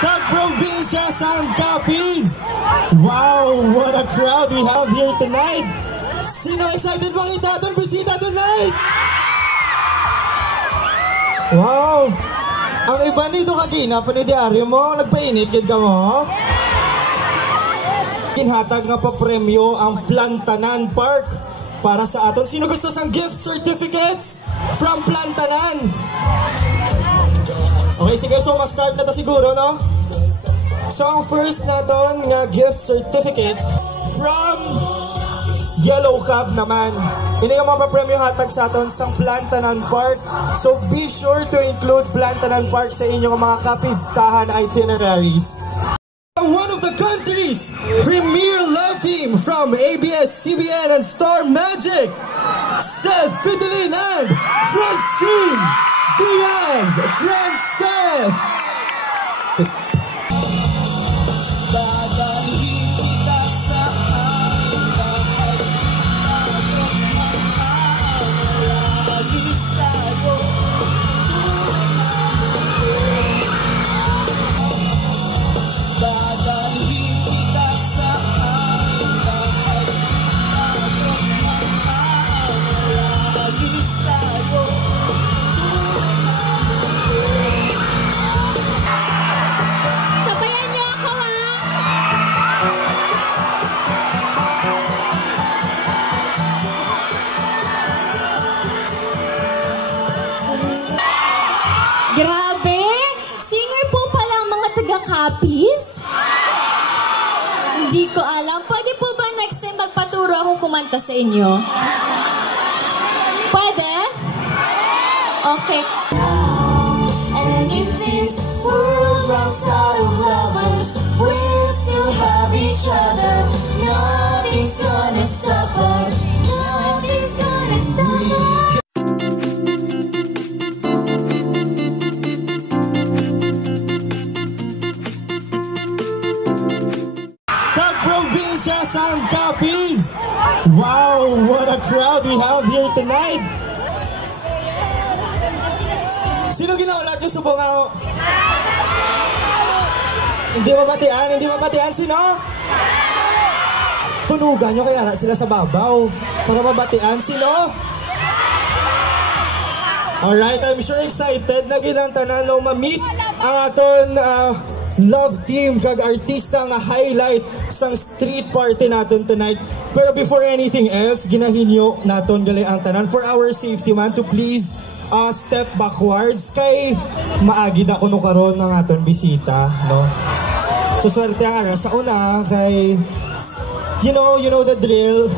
Kag-probinsya sang Capiz! Wow, what a crowd we have here tonight! Sino excited makita itong bisita tonight? Wow! Ang iba nito kagina, panidyaryo mo, nagpainit, gid ka mo? Kinhatag nga pa premyo ang Plantanan Park para sa aton. Sino gusto sang gift certificates from Plantanan? Okay, sige, so ma-start na ta siguro, no? So ang first naton nga gift certificate from Yellow Cab naman. Ini nga mga premyo hatag sa aton sang Plantanan Park. So be sure to include Plantanan Park sa inyong mga kapistahan itineraries. One of the country's premier love team from ABS-CBN and Star Magic, Seth Fidelin and Francine Diaz. Franceth! Grabe! Singer po pala ang mga taga-Capiz? Hindi ko alam. Pwede po ba next time magpaturo akong kumanta sa inyo? Pwede? Okay. And if this world runs out of lovers, we'll still have each other. Nothing's gonna stop us. Nothing's gonna stop us. Kag-probinsya sang Capiz! Wow, what a crowd we have here tonight! Sino ginaulat yung subongaw? Hindi mabatian? Hindi mabatian? Sino? Tunugan nyo kaya sila sa babaw para mabatian. Sino? Alright, I'm sure excited na ginantanan no ma-meet ang aton love team kag artista nga highlight sang street party natin tonight. Pero before anything else, ginahinyo naton gali ang tanan for our safety man to please step backwards kay maagi na kuno karon ng aton bisita, no? So swerte ang ara sa una kay you know the drill.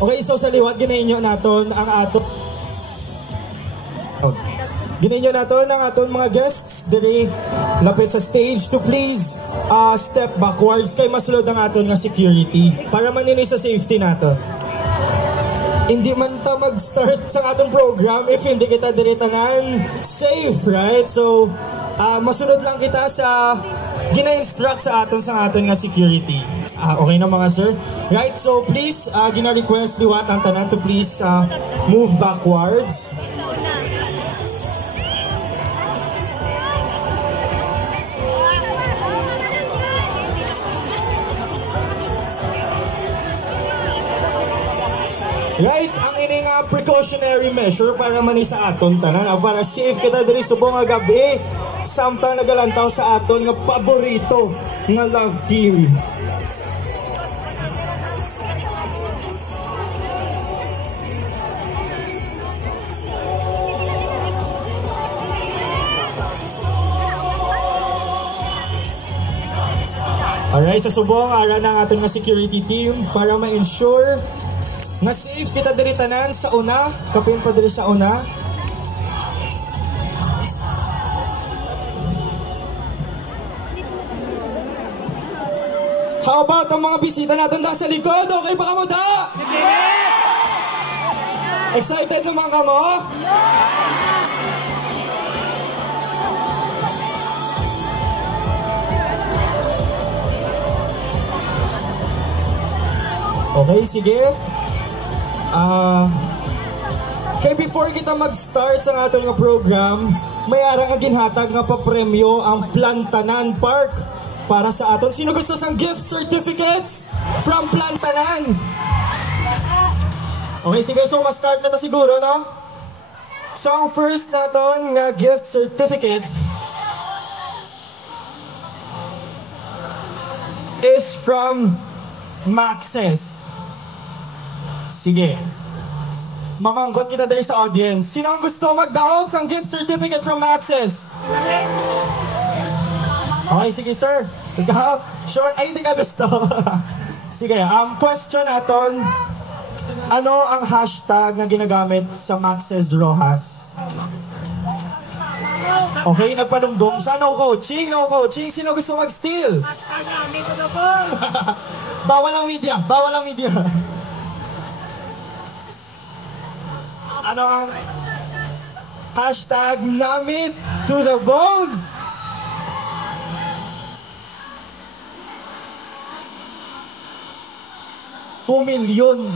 Okay, so sa liwat ginahinyo naton ang aton Gininyo nato ng aton mga guests diri lapit sa stage to please step backwards kay masulod ang aton nga security para manini sa safety nato. Hindi man ta mag-start sa aton program if hindi kita diri tanan safe, right? So masunod lang kita sa gina-instruct sa aton nga security. Okay na mga sir? Right, so please gina-request liwat ang tanan to please move backwards. Right, ang ini nga precautionary measure para mani sa aton tanan, para safe kita diri subong nga gabi samtang nagalantaw sa aton nga paborito nga love team. Alright, sa subong ara ng aton nga security team para ma-ensure nga safe kita diri tanan sa una, kapin pa diri sa una. How about ang mga bisita natin da sa likod? Okay pa ka mo da? Excited naman ka mo? Okay, sige. Kaya before kita mag-start sa ating program, may ara nga ginhatag nga papremyo ang Plantanan Park para sa aton. Sino gusto sang gift certificates from Plantanan? Okay, sige, so ma-start na ta siguro, no? So ang first naton nga gift certificate is from Maxes. Sige. Mamanggot kita dahil sa audience. Sino ang gusto magdaog sa gift certificate from Maxes? Okay, sige sir. Ikaw, short, ay hindi ka gusto. Sige, question naton. Ano ang hashtag na ginagamit sa Maxes Rojas? Okay, nagpanumdum sa no coaching, no coaching. Sino gusto mag-steal? Bawal ang media, bawal ang media. Ano ang hashtag namin to the bones? Pumilyon.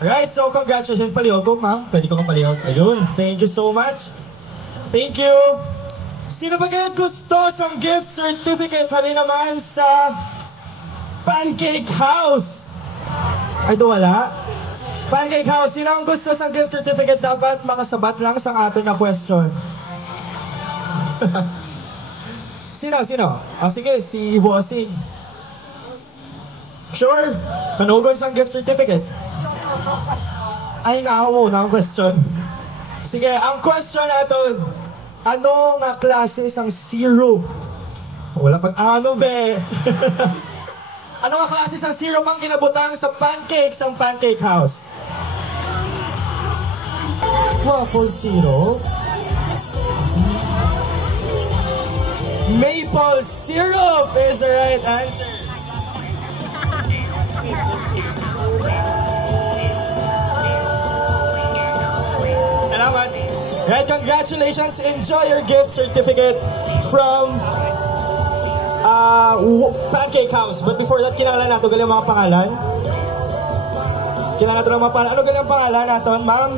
Alright, so congratulations, palihog ko, ma'am. Pwede ko kang palihog. Ayun, thank you so much. Thank you. Sino ba kayo gusto sa gift certificate? Hali naman sa Pancake House. Ay, ito wala. Pancake House, sino ang gusto sa gift certificate? Dapat makasabat lang sa atin na question. Sino? Sige, si Bossing. Sure? Kanugon sa gift certificate? Ay, nakaw na ang question. Sige, ang question natin, ano nga klase sang syrup? Wala pag ano, be. Ano nga klase sang syrup ang ginabutang sa pancakes ang Pancake House? Waffle syrup? Maple syrup is the right answer. Salamat. Right, congratulations. Enjoy your gift certificate from Pancake House. But before that, kinala nato galing mga pangalan. Kinala nato mga pangalan. Ano galing pangalan naton, ma'am?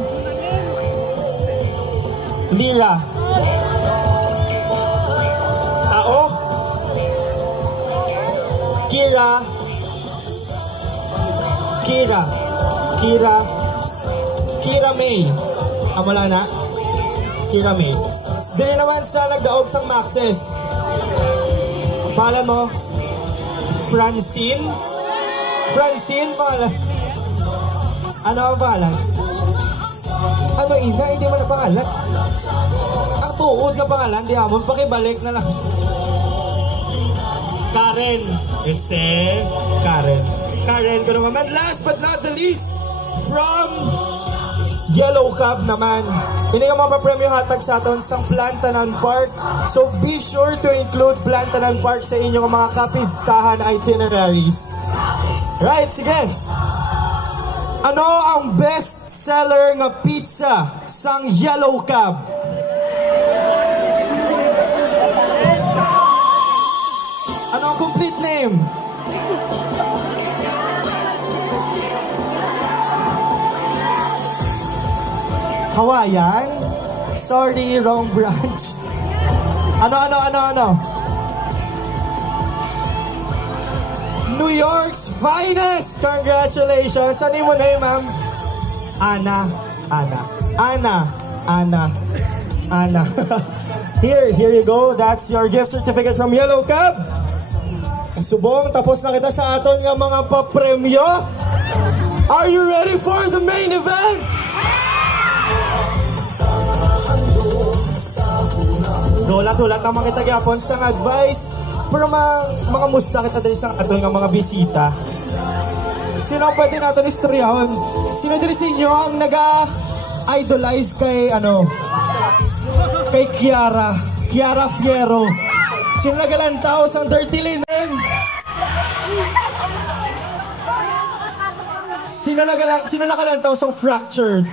Lira. Tao? Kira May. Wala na? Kira May. Dili naman sila nagdaog sang Maxes. Pangalan mo? Francine? Pangalan? Ano ang pangalan? Ano ina? Hindi mo na pangalan? Ang tuod na pangalan, di amon, pakibalik na lang. Karen. Karen ko naman. And last but not the least, from Yellow Cab naman. Hindi ka mapapremyo hatag sa aton sa Plantanan Park. So be sure to include Plantanan Park sa inyong mga kapistahan itineraries. Right, sige. Ano ang best seller nga pizza sang Yellow Cab? Ano ang complete name? Hawaiian? Sorry, wrong branch. Ano? New York's finest! Congratulations! Ano mo name, ma'am? Ana. Here you go. That's your gift certificate from Yellow Cab. And subong, tapos na kita sa aton nga mga papremyo. Are you ready for the main event? Hulat naman kita gyapon sang advice. Pero mga musta kita dali sang aton nga mga bisita. Sino ang pwede natin istoryahon? Sino diri sa inyo ang nag-idolize kay Kiara Fierro? Sino nagalantaw sang Dirty Linen? Sino nakalantaw sang Fractured?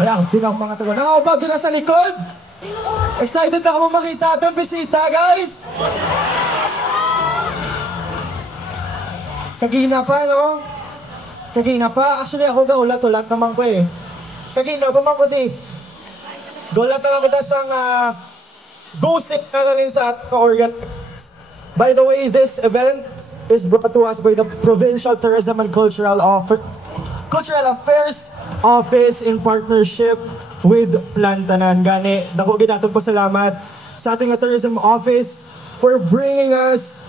Ayan, sino ang mga taga? Nakakabag na sa likod? Excited na ako makita itong bisita, guys! Kagina pa, no? Kagina pa, actually ako gaulat-ulat naman ko eh. Kagina pa man ko di. Gaulat na lang kita sang go-sick na rin sa ating organ. By the way, this event is brought to us by the Provincial Tourism and Cultural Affairs Office in partnership with Plantanan. Gani, dako ginatong pasalamat sa ating tourism office for bringing us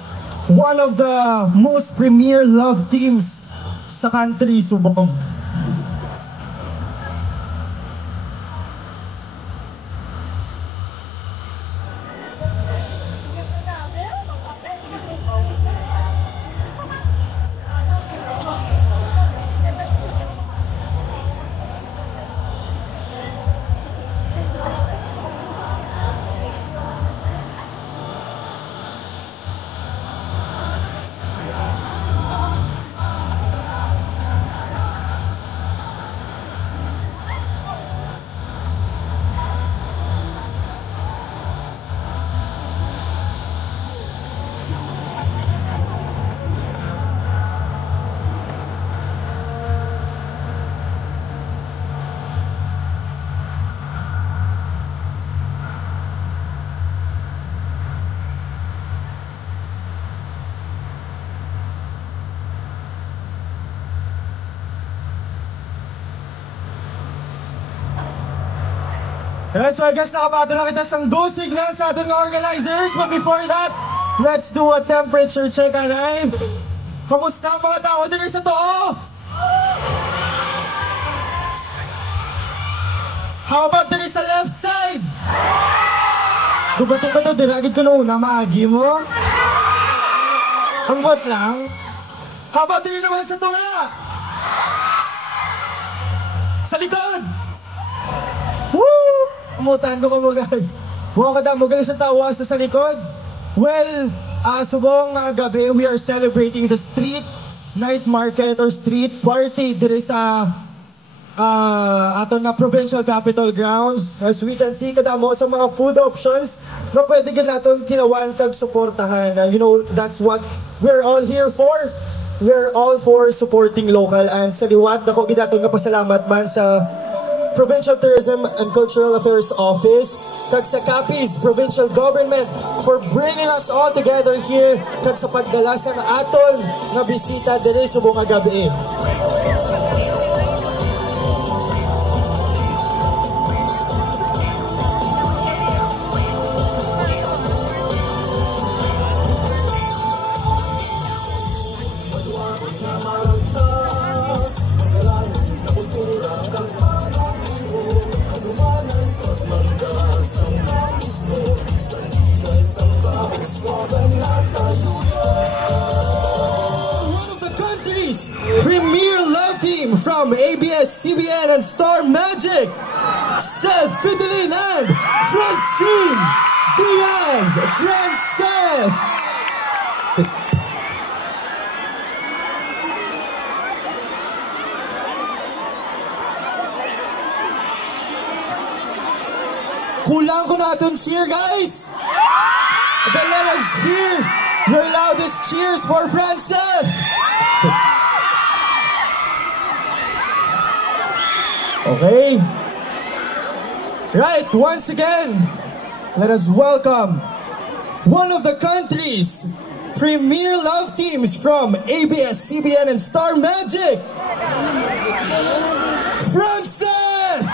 one of the most premier love teams sa country, Subong. Alright, so I guess nakapato na kita sa go signal sa ating organizers. But before that, let's do a temperature check, anay. Kamusta ang mga tao din sa too? How about din sa left side? Gubato-bato, diragid ko na una, maagi mo. Ang bot lang. How about din naman sa tunga? Sa likod! Woo! Umutan ko kamagay. Mga kadamo, galing sa tawas sa likod. Well, subong gabi, we are celebrating the street night market or street party dito sa ato na provincial capital grounds. As we can see, kadamo sa mga food options na pwede ka natin tinawan tag-suportahan. You know, that's what we're all here for. We're all for supporting local. And sa liwat, ako ginato nga pasalamat man sa Provincial Tourism and Cultural Affairs Office, kag sa Capiz Provincial Government for bringing us all together here, kag sa pagdala sa aton nga bisita diri sa buong gabi. Premier Love Team from ABS-CBN and Star Magic, Seth Fidelin and Francine Diaz. Franceth! Kulang ko natin cheer, guys! Then let us hear your loudest cheers for Franceth! Okay. Right, once again, let us welcome one of the country's premier love teams from ABS-CBN and Star Magic, Franceth!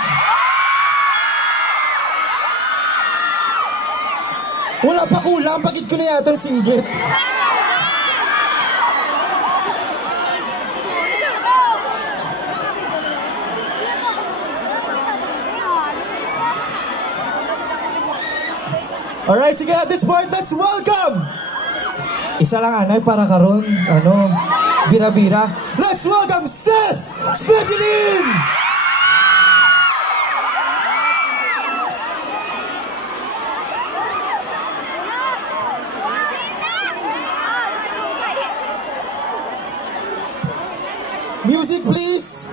Wala pa kulang, pagit ko na yata singgit. Alright, sige, at this point, let's welcome! Isa lang, anay, para karon, bira-bira. Let's welcome Seth Fidelin! Music, please!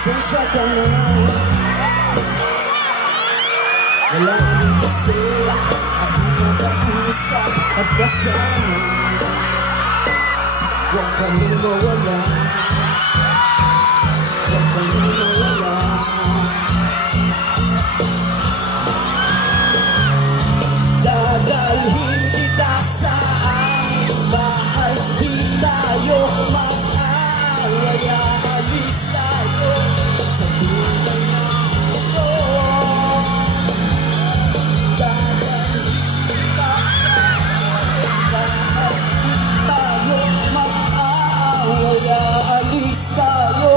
Pasensya ka na. Wala rin kasi ako nag-uusap at kasama. Huwag ka nang mawala. Huwag ka nang mawala. Dadalhin kita sa aming bahay. Di tayo mag-aaway. Aalis tayo sa tunay na mundo. Dadalhin kita sa aming bahay. Di tayo mag-aaway. Aalis tayo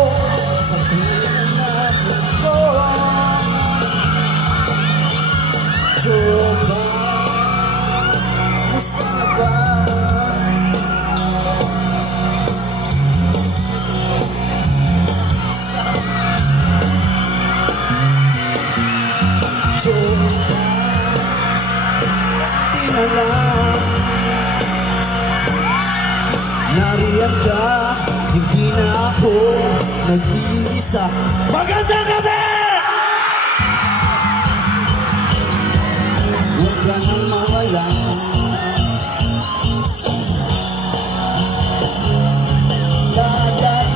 sa tunay na mundo. Joba, musta na ba? Joba, di na lang. Nariyan ka, hindi na ako nag-iisa. Magandang gabi! Huwag ka nang mawala. Dagat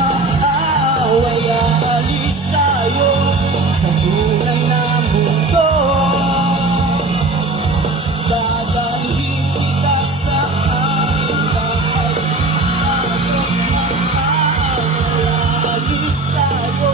maaaway, aalis tayo sa tunay na mundo. Dadalhin kita sa aming bahay. Tayo maaaway, aalis tayo.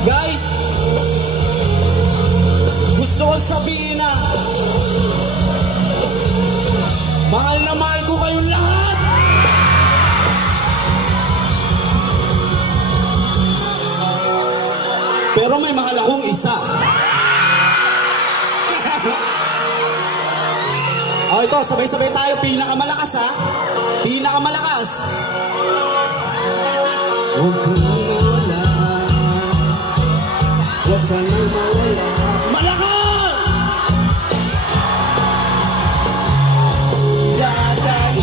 Guys, gusto kong sabihin na mahal ko kayong lahat. Pero may mahal akong isa. Oh, ito, sabay-sabay tayo. Pinakamalakas, ha? Pinakamalakas. Huwag ka nang mawala. Huwag ka nang mawala. Malakas! Daday.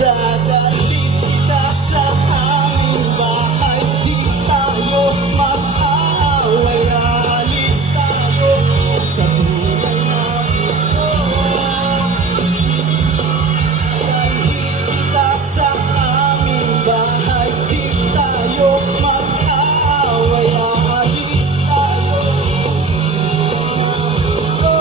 Dadalhin kita sa aming bahay. Di tayo mag-aaway. Alis tayo sa tunay na mundo. Dadalhin kita sa aming bahay. Di tayo mag-aaway. Alis tayo sa tunay na mundo.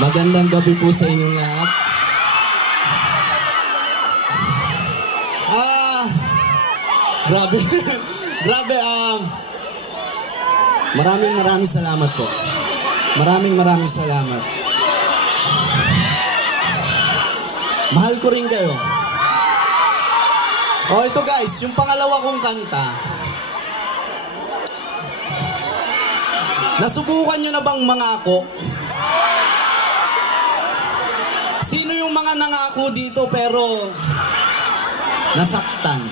Magandang gabi po sa inyong lahat. Grabe. Grabe. Maraming salamat po. Maraming salamat. Mahal ko rin kayo. Oh, ito guys, yung pangalawa kong kanta. Nasubukan nyo na bang mangako? Sino yung mga nangako dito pero nasaktan?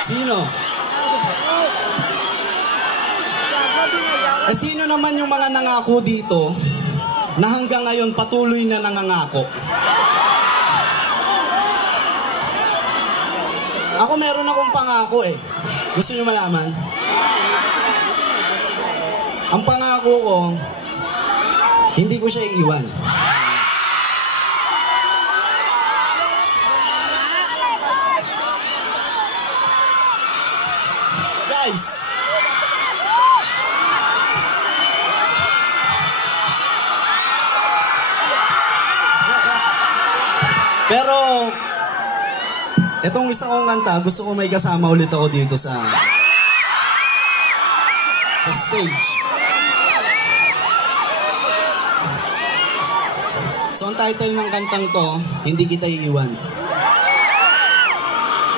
Sino? Eh sino naman yung mga nangako dito na hanggang ngayon patuloy na nangangako? Ako meron akong pangako eh. Gusto nyo malaman? Ang pangako ko, hindi ko siya iiwan. Guys, pero itong isa kong kanta, gusto ko may kasama ulit ako dito sa stage. So ang title ng kantang to, Hindi Kita Iiwan.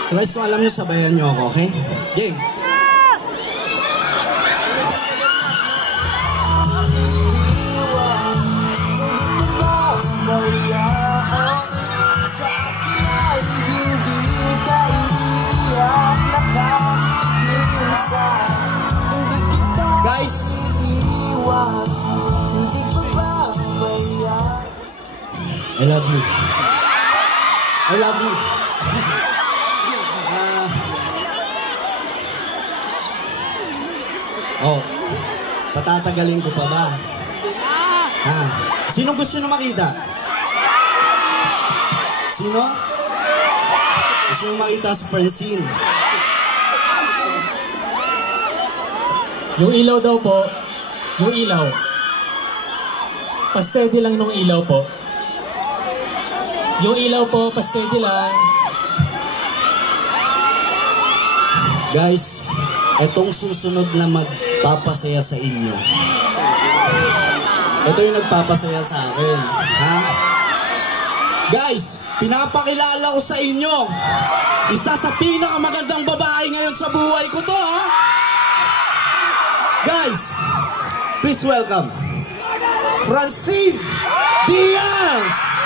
So guys, kung alam nyo, sabayan nyo ako, okay? Game! Guys, I love you. I love you. Patatagalin ko pa ba? Sino gusto nyo makita? Sino? Gusto nyo makita si Francine? Yung ilaw daw po, yung ilaw. Pa-steady lang nung ilaw po. Yung ilaw po, pa-steady lang. Guys, etong susunod na magpapasaya sa inyo. Ito yung nagpapasaya sa akin. Ha? Guys, pinapakilala ko sa inyo. Isa sa pinakamagandang babae ngayon sa buhay ko to, ha? Guys, please welcome Francine Diaz!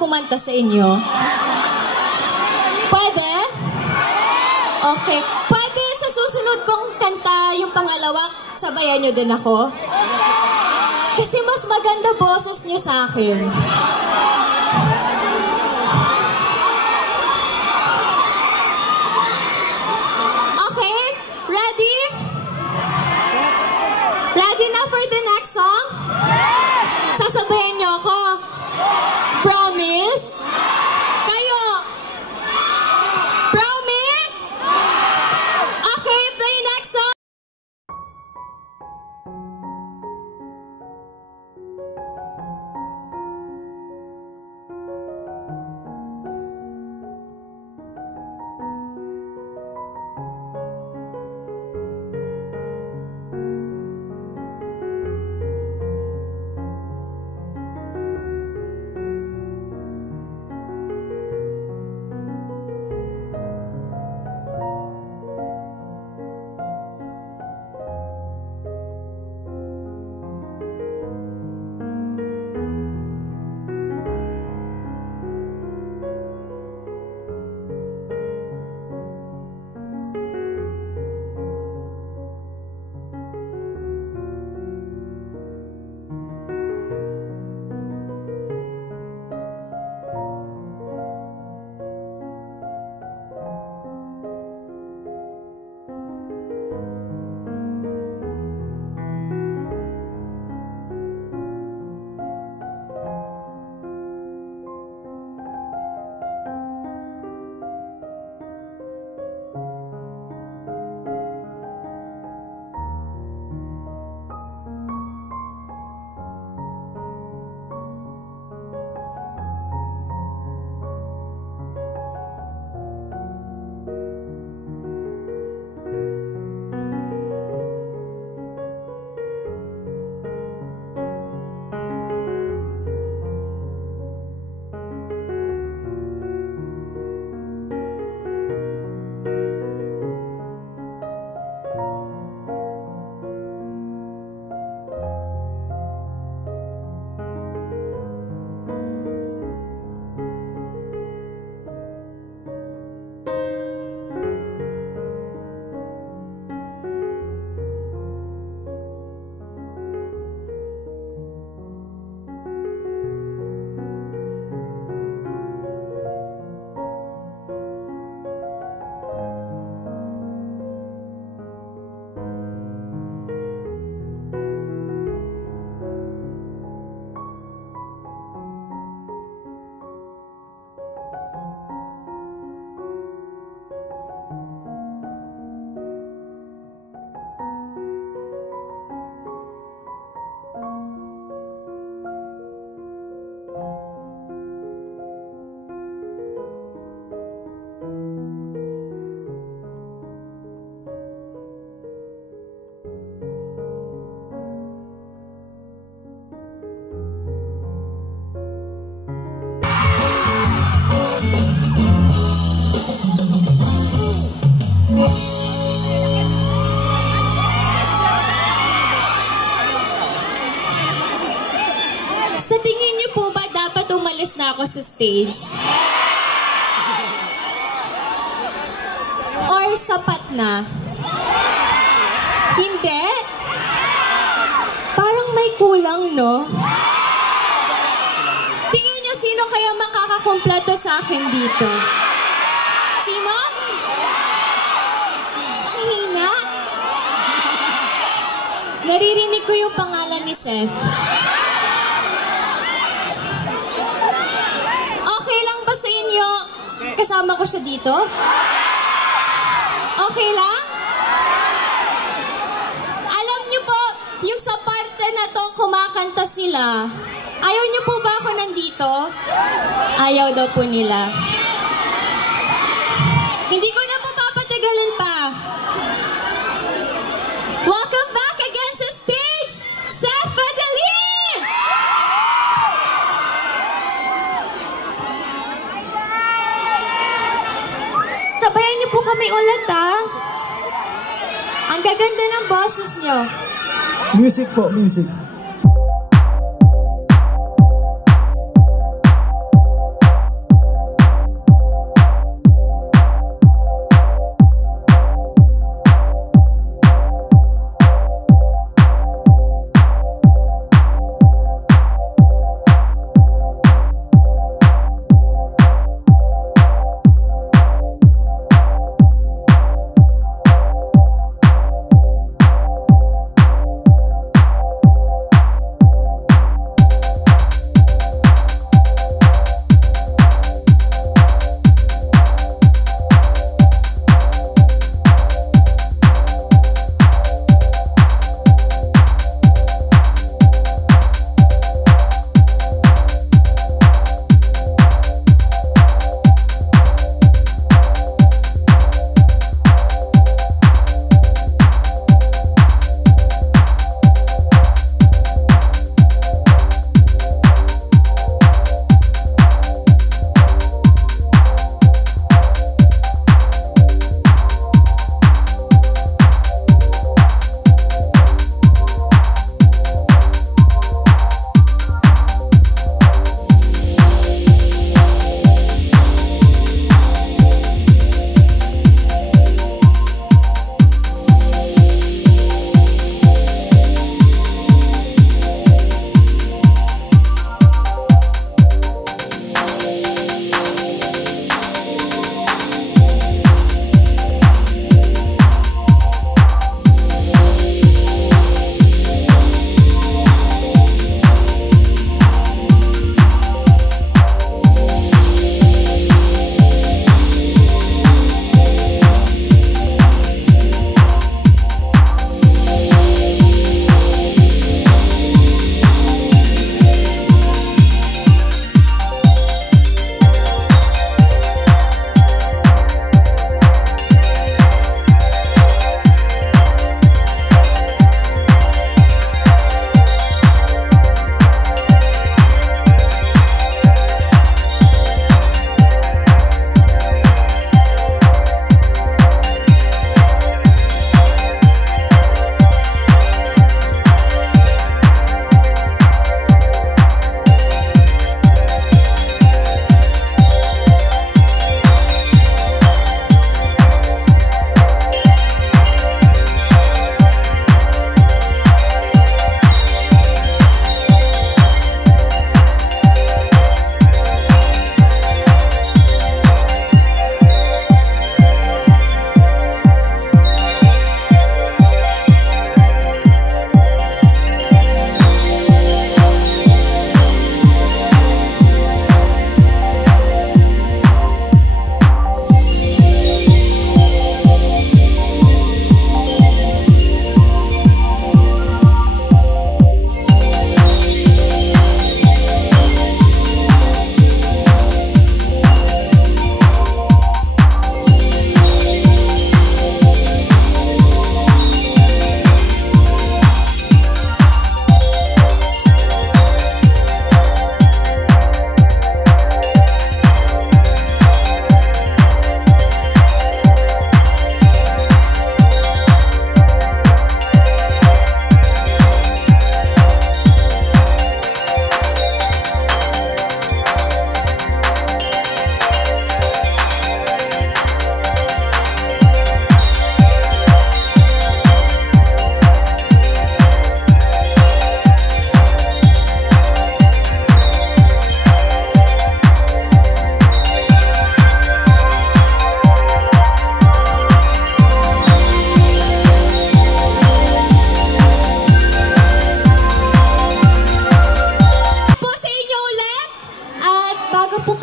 kumanta sa inyo? Pwede? Okay. Pwede sa susunod kong kanta, yung pangalawa, sabayan nyo din ako? Kasi mas maganda boses nyo sa akin. Okay? Ready? Ready na for the next song? Sasabayan nyo ako? Promise? Kayo? Promise? Okay, play next song. Sa tingin niyo po ba dapat umalis na ako sa stage? Or sapat na? Hindi? Parang may kulang, no? Tingin niyo sino kaya makakakumpleto sa akin dito? Sino? Ang hina? Naririnig ko yung pangalan ni Seth. Okay lang ba sa inyo? Kasama ko siya dito? Okay lang? Alam niyo po, yung sa parte na to kumakanta sila. Ayaw niyo po ba ako nandito? Ayaw daw po nila. Hindi ko na po papatagalin pa. Welcome back again sa stage, Seth Padalim! Sabayan niyo po kami ulit, ha? Ang gaganda ng boses niyo. Music po, music.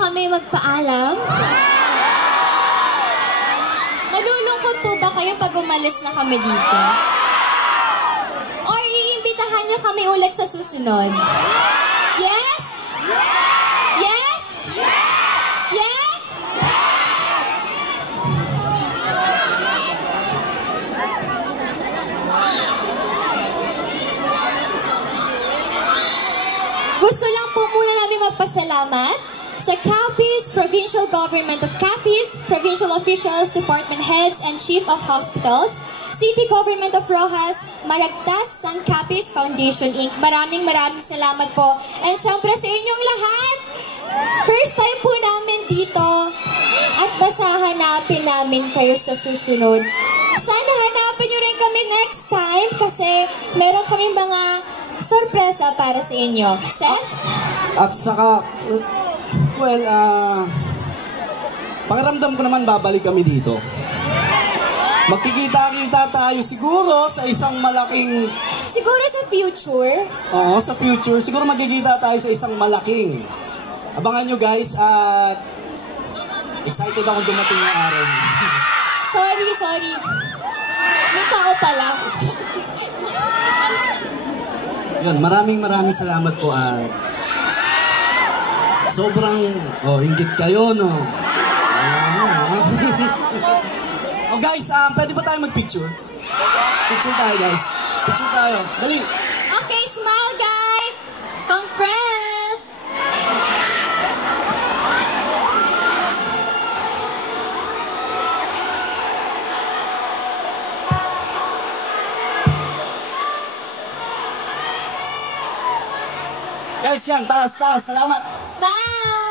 kami magpaalam? Nalulungkot po ba kayo pag umalis na kami dito? Or iimbitahan niyo kami ulit sa susunod? Yes? Yes? Yes? Gusto lang po muna namin magpasalamat sa Capiz, Provincial Government of Capiz, Provincial Officials, Department Heads, and Chief of Hospitals, City Government of Rojas, Maragtas, San Capiz Foundation Inc. Maraming salamat po. And syempre sa inyong lahat, first time po namin dito at basta hanapin namin kayo sa susunod. Sana hanapin nyo rin kami next time kasi meron kaming mga sorpresa para sa inyo. Seth? At saka, well, pakiramdam ko naman babalik kami dito. Magkikita-kita tayo siguro sa isang malaking... Siguro sa future. Oo, sa future. Siguro magkikita tayo sa isang malaking. Abangan nyo guys at excited akong dumating yung araw. Sorry. May tao pala. Yun, maraming salamat po at sobrang, hinggit kayo, no? Oh guys, pwede ba tayo mag-picture? Picture tayo guys. Picture tayo. Dali. Okay, smile guys. Compress. Guys, yan. Taas. Salamat. Smile.